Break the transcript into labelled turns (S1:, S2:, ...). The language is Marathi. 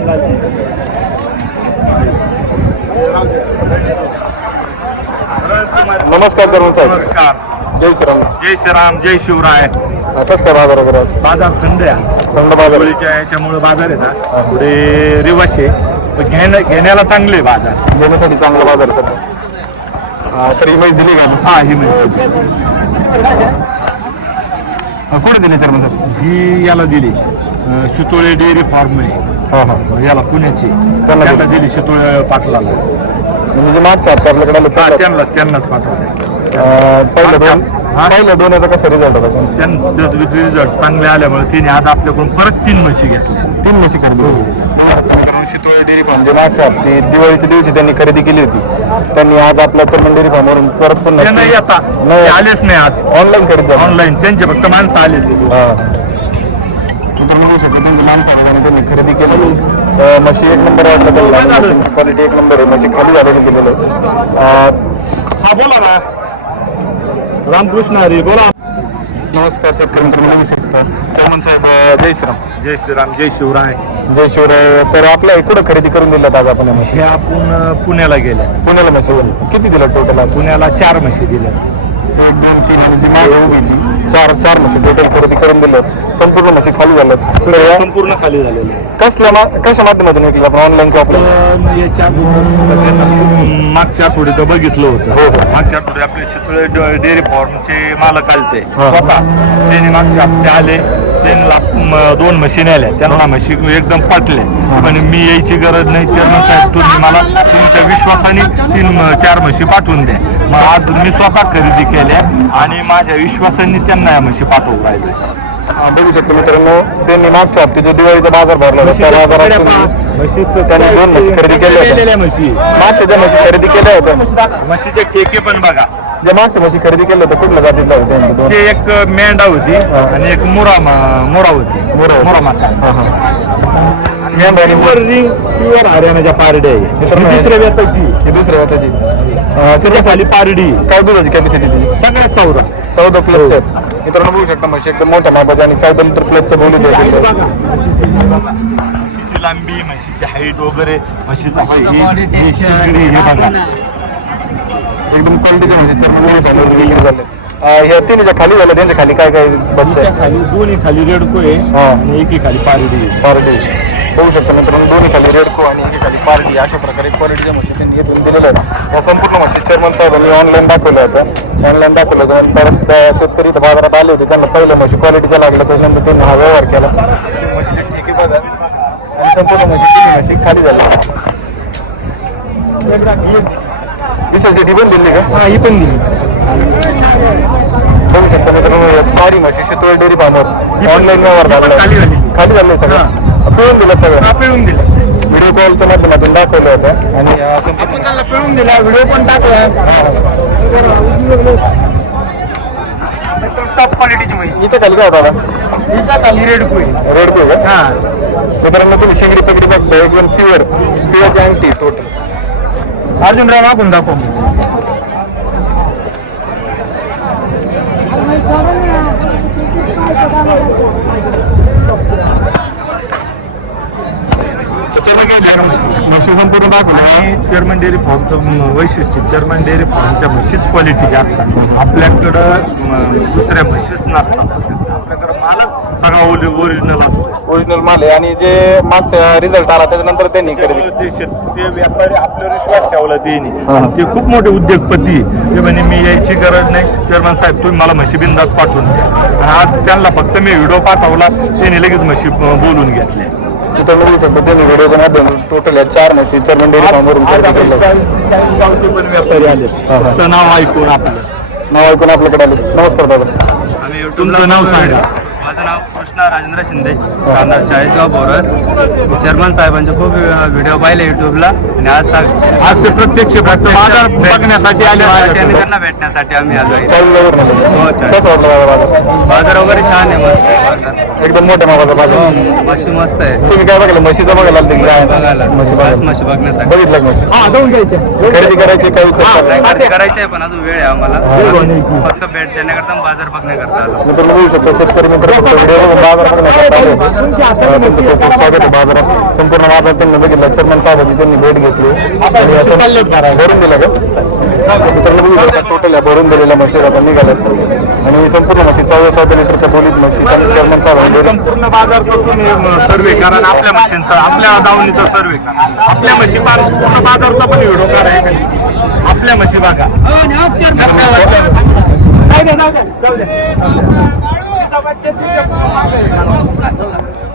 S1: नमस्कार चर्मन साहेब.
S2: नमस्कार.
S1: जय श्रीराम.
S2: जय श्रीराम. जय शिवराय.
S1: कसं काय बाजार वगैरे आज?
S2: बाजार थंड आहे.
S1: थंड बाजार
S2: होळीच्या याच्यामुळे बाजार आहे ना पुढे रिवाशे घेण्याला चांगले बाजार
S1: घेण्यासाठी चांगला बाजार आहे सध्या. तर इमेज दिली का?
S2: हा ही म्हणजे
S1: कुठे दिली चर्मन साहेब?
S2: ही याला दिली शितोळे डेअरी फार्म
S1: हां हां.
S2: याला पुण्याची
S1: त्यांना
S2: त्यांना दिली शितोळे पाटलाला.
S1: म्हणजे मागच्या हप्ता आपल्याकडे आलं
S2: त्यांनाच पाठवले.
S1: पहिल्या दोन याचा कसा रिझल्ट होता?
S2: त्यांचं रिझल्ट चांगले आल्यामुळे तिने आज आपल्याकडून परत 3 म्हशी घेतल्या.
S1: 3 म्हशी खरेदी. शितोळे डेअरी फार्म जे मागच्या हप्ते दिवाळीच्या दिवशी त्यांनी खरेदी केली होती, त्यांनी आज आपल्या चर्मन डेअरी फार्मवरून परत पुन्हा
S2: नाही आता आलेच नाही. आज
S1: ऑनलाईन खरेदी.
S2: ऑनलाईन त्यांचे फक्त माणसं आले.
S1: तर म्हणू शकतो त्यांची माणसं आली त्यांनी खरेदी केली. म्हशी एक नंबर वाटलं त्यांना. क्वालिटी एक नंबर आहे. म्हशी खाली झालेली केलेलं आहे.
S2: हा बोला ना. रामकृष्ण हरी बोला.
S1: नमस्कार शेतकरी मित्र. म्हणू शकतो चर्मन साहेब. जय श्रीराम.
S2: जय श्रीराम. जय शिवराय.
S1: जय शिवराय. तर आपल्या इकडं खरेदी करून दिल्यात आज आपण म्हशी?
S2: हे आपण पुण्याला गेल्या.
S1: पुण्याला म्हशी किती दिल्या टोटल?
S2: पुण्याला 4 म्हशी दिल्या.
S1: 1 2 3 मागे उभी ती 4 म्हशी टोटल खरेदी करून दिल्यात. संपूर्ण म्हशी खाली झाल्यात.
S2: संपूर्ण खाली झालेले.
S1: कशा माध्यमातून विकली आपण? ऑनलाईन किंवा आपल्या?
S2: याच्या मागच्या आठवडी तर बघितलं होतं. मागच्या आठवडी आपले शितोळे डेअरी फार्मचे मालक आलते स्वतः. त्यांनी मागच्या हप्ते आले. त्यांना 2 म्हशी नेल्या. त्यांना म्हशी एकदम पटले. पण मी यायची गरज नाही चेअरमन साहेब, तुम्ही मला तुमच्या विश्वासाने 3-4 म्हशी पाठवून द्या. मग आज मी स्वतः खरेदी केल्या आणि माझ्या विश्वासाने त्यांना या म्हशी पाठवून राहिले.
S1: बघू शकतो मित्रांनो, त्यांनी मागच्या हप्ते जो दिवाळीचा बाजार भरला होता त्या बाजारात त्यांनी 2 म्हशी खरेदी केल्या होत्या. मागच्या ज्या म्हशी खरेदी केल्या होत्या
S2: म्हशीचे ठेके पण बघा.
S1: ज्या मागच्या म्हशी खरेदी केल्या होत्या कुठल्या जातीतल्या होत्या त्यांची? 2
S2: ते एक मेंढा होती आणि एक मोरा होती. मोरा मासा. प्युअर हरियाणाच्या पारड्या आहे. दुसऱ्या व्यताची त्याच्या खाली पारडी.
S1: काय दुधाची कॅपॅसिटी ती?
S2: सगळ्यात 14
S1: प्लसच्या आहेत. मित्रांनो बघू शकता म्हशी एकदम मोठ्या मापाच्या आणि 14 लिटर प्लसच्या बोली द्यायची.
S2: म्हशीची लांबी, म्हशीची हाईट वगैरे, म्हशीचं शिंगडी हे बघा.
S1: एकदम क्वालिटीच्या म्हशी झाले. ह्या 3 ज्या खाली झाल्या त्यांच्या खाली काय काय बच्चे?
S2: खाली 2 खाली रेडको आहे आणि 1 खाली पारडी.
S1: बघू शकता मित्रांनो, 2 खाली रेडको आणि 1 खाली पारडी. अशा प्रकारे क्वालिटीच्या म्हशी त्यांनी येथून दिलेल्या आहेत. या संपूर्ण म्हशी चेअरमन साहेबांनी ऑनलाईन दाखवल्या होत्या. ऑनलाईन दाखवल्या परत शेतकरी इथं बाजारात आले होते. त्यांना पहिल्या म्हशी क्वालिटीच्या लागल्या, त्याच्यानंतर त्यांनी हा व्यवहार केला. म्हशीचे ठेके बघा आणि संपूर्ण म्हशी खाली झाली. विसर्जी ती पण दिली का?
S2: ही पण दिली.
S1: बघू शकता मित्रांनो, सारी म्हशी शितोळे डेअरी फार्मवर ऑनलाईन व्यवहार झाला. खाली झाले सगळं. पिळून दिलं सगळं.
S2: पिळून दिलं.
S1: व्हिडिओ कॉलच्या माध्यमातून दाखवलं होतं आणि
S2: आपण त्यांना पिळून दिला. व्हिडिओ पण टाकला. टॉप क्वालिटीची म्हैस.
S1: इथं खाली काय होता?
S2: हिच्या खाली रेडको
S1: का?
S2: हा.
S1: मित्रांनो तुम्ही शेंगडी पगडी बघताय एकदम प्युअरची अंगठी टोटल.
S2: अजून राव आपण दाखव.
S1: म्हशी संपूर्ण दाखवलं.
S2: आणि चेअरमन डेअरी फार्मचं वैशिष्ट्य, चेअरमन डेअरी फार्मच्या म्हशीच क्वालिटी जास्त असतात. आपल्याकडं दुसऱ्या म्हशीच नसतात. आपल्याकडं मालच सगळा ओरिजिनल असतो.
S1: ओरिजिनल माल आहे. आणि जे मागचा रिझल्ट आला त्याच्यानंतर त्यांनी खरेदी
S2: ते व्यापारी आपल्यावर विश्वास ठेवला. ते खूप मोठे उद्योगपती. ते म्हणे मी यायची गरज नाही चेअरमन साहेब, तुम्ही मला म्हशी बिंदास पाठवून द्या. आणि आज त्यांना फक्त मी व्हिडिओ पाठवला, त्यांनी लगेच म्हशी बोलून घेतल्या.
S1: तिथं मिळू शकतो त्यांनी व्हिडिओच्या माध्यमातून टोटल 4 म्हशी चेअरमन डेअरी फार्मवरून खरेदी केल्या.
S2: पण व्यापारी आले. नाव ऐकून
S1: आपल्याकडे आले. नमस्कार दादा.
S2: तुमचं नाव सांगा.
S3: माझं नाव कृष्णा राजेंद्र शिंदे, राहणार चाळीसगाव बोरस. चेअरमन साहेबांचे खूप व्हिडिओ पाहिले युट्यूबला आणि आज
S2: ते प्रत्यक्ष बाजार बघण्यासाठी आले
S3: आणि त्यांना भेटण्यासाठी आम्ही आलो आहे.
S1: कसं वाटलं
S3: बाजार वगैरे छान आहे, मस्त.
S1: एकदम मोठ्या मापाचा बाजार.
S3: म्हशी मस्त आहे.
S1: तुम्ही काय बघायला? म्हशीचं बघायला
S3: बघायला म्हशी बघण्यासाठी
S1: बघितलं म्हशी खरेदी करायची काही
S3: करायची आहे, पण अजून वेळ आहे आम्हाला. फक्त भेट देण्याकरता बाजार बघण्याकरता आलो.
S1: मित्रांनो बघू शकतो शेतकरी मित्र व्हिडिओ बाजार बघण्यासाठी आले होते. तुमचं खूप खूप स्वागत आहे बाजारात. संपूर्ण बाजार त्यांनी बघितलं. चेअरमन साहेबांची त्यांनी भेट घेतली आणि असं भरून दिलं का मित्रांनो बघू शकता. टोटल या भरून दिलेल्या म्हशी आता निघाल्यात आणि संपूर्ण म्हशी 14 लिटरच्या बोलीत म्हशी चेअरमन साहेबांनी
S2: संपूर्ण बाजार तो तुम्ही सर्वे करा आणि आपल्या मशीनचा आपल्या दावणीचा सर्वे करा. आपल्या म्हशी पूर्ण बाजारचा पण व्हिडिओ करा. आपल्या म्हशी बघा. जाऊ द्या.